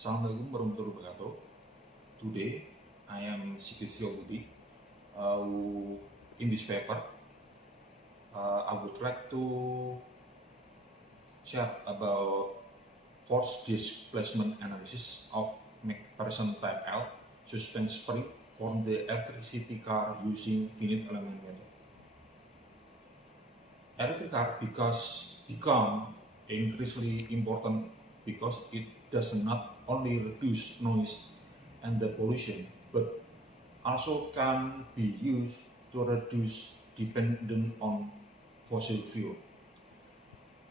Assalamualaikum warahmatullahi wabarakatuh. Today I am Sikisyo Budi. In this paper, I would like to share about force displacement analysis of McPherson type L suspension spring for the electricity car using finite element method. Electric car become increasingly important because it does not only reduce noise and the pollution, but also can be used to reduce dependence on fossil fuel.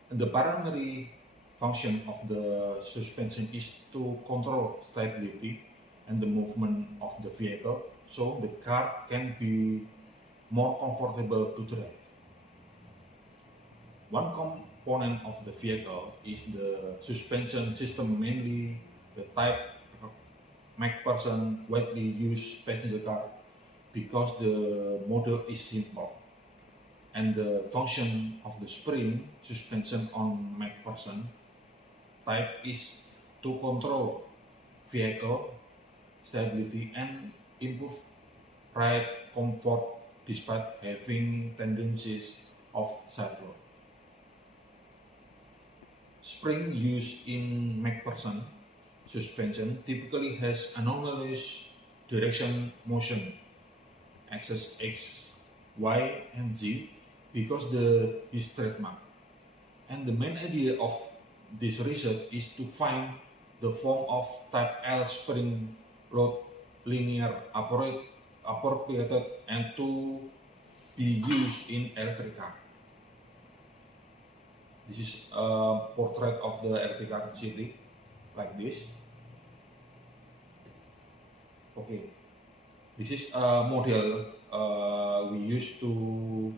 And the primary function of the suspension is to control stability and the movement of the vehicle, so the car can be more comfortable to drive. One component of the vehicle is the suspension system, mainly the type McPherson widely used passenger car, because the model is simple and the function of the spring suspension on McPherson type is to control vehicle stability and improve ride comfort despite having tendencies of side load. Spring used in McPherson suspension typically has anomalous direction motion, axis X, Y, and Z, because the is trademark. And the main idea of this research is to find the form of type L spring load linear appropriated and to be used in electric car. This is a portrait of the electric car city, like this. Okay, this is a model we used to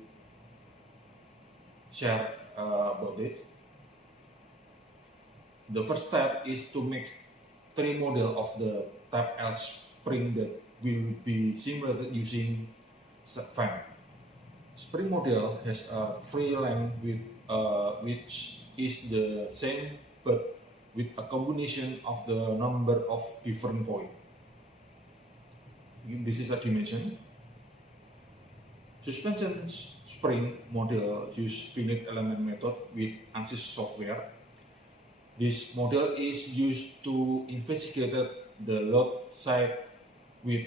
share about this. The first step is to make 3 models of the type L spring that will be simulated using fan. Spring model has a free length with which is the same but with a combination of the number of different points. This is a dimension. Suspension spring model use finite element method with ANSYS software. This model is used to investigate the load side with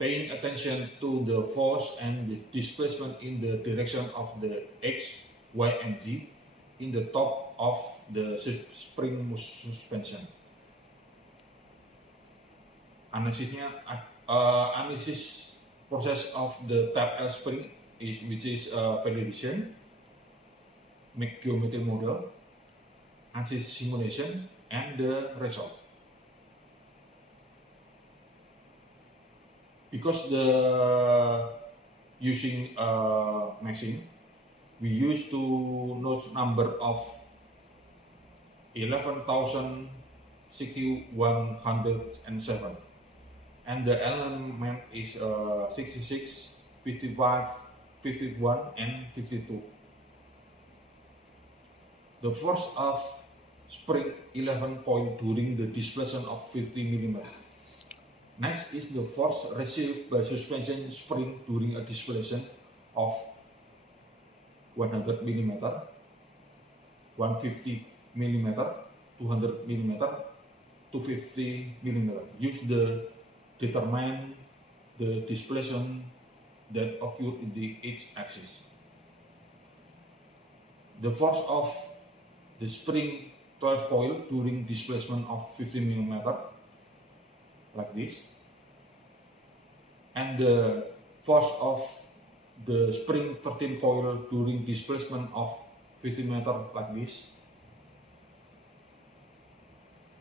paying attention to the force and the displacement in the direction of the X, Y, and Z in the top of the spring suspension. Analysis process of the type L spring which is validation, make geometry model, ANSYS simulation, and the result. Because using machine, we used to note number of 11,107, and the element is 66, 55, 51, and 52. The force of spring 11 point during the displacement of 50 mm. Next is the force received by suspension spring during a displacement of 100 mm, 150 mm, 200 mm, 250 mm. Use the determine the displacement that occur in the each axis. The force of the spring 12 coil during displacement of 50 mm, like this, and the force of the spring 13 coil during displacement of 50 meter, like this,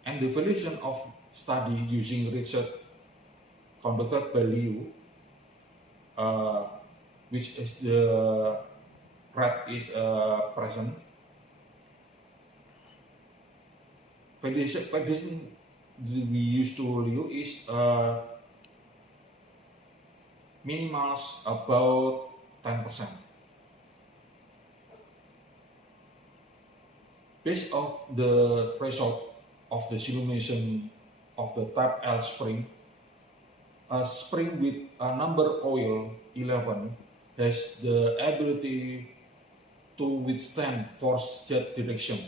and the valuation of study using research conducted by Liu, which is the red is present. Validation we use to Liu is minimals about 10%. Based on the result of the simulation of the type L spring, a spring with a number coil 11 has the ability to withstand force Z direction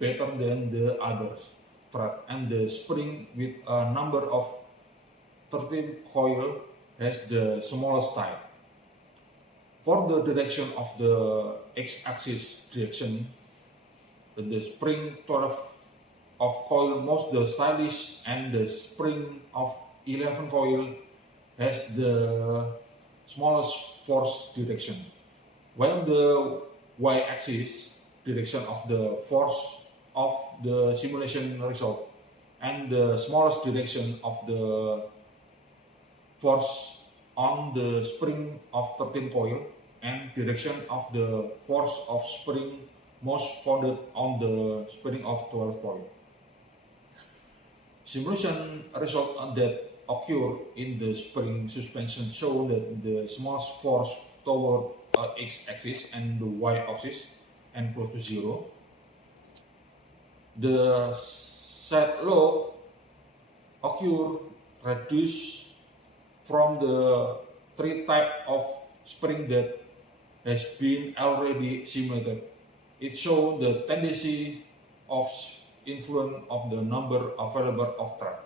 better than the others thread, and the spring with a number of 13 coil has the smallest type. For the direction of the x-axis direction, the spring 12 of coil most the stylish, and the spring of 11 coil has the smallest force direction, while the y-axis direction of the force of the simulation result and the smallest direction of the force on the spring of 13 coil and direction of the force of spring most founded on the spring of 12 coil. Simulation results that occur in the spring suspension show that the smallest force toward x-axis and the y-axis and close to zero. The set load occur reduced from the three type of spring that has been already simulated. It shows the tendency of influence of the number available of thread.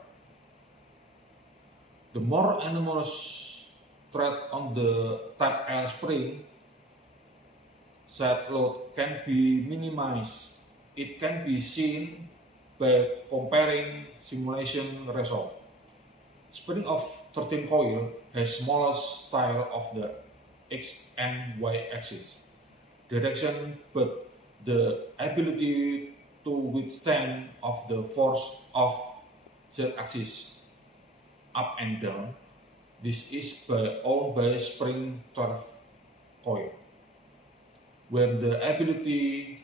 The more enormous thread on the type L spring, set load can be minimized. It can be seen by comparing simulation result. Spring of 13 coil has smallest style of the x and y axis direction, but the ability to withstand of the force of z axis up and down. This is owned by spring 12 coil, where the ability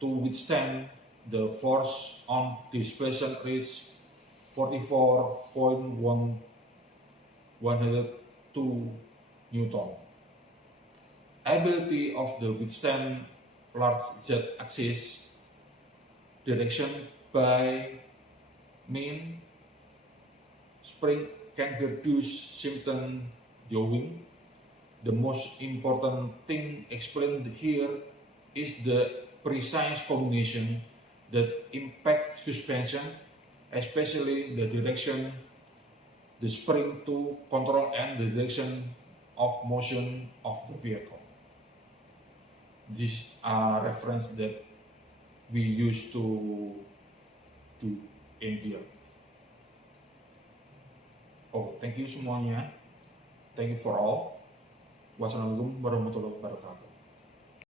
to withstand the force on displacement reach 44.102 Newton. Ability of the withstand large z-axis direction by mean spring can reduce symptom yawing. The most important thing explained here is the precise combination that impact suspension, especially the direction, the spring to control, and the direction of motion of the vehicle. These are references that we use to do in here. Oh, thank you semuanya. Thank you for all. Wassalamualaikum warahmatullahi wabarakatuh.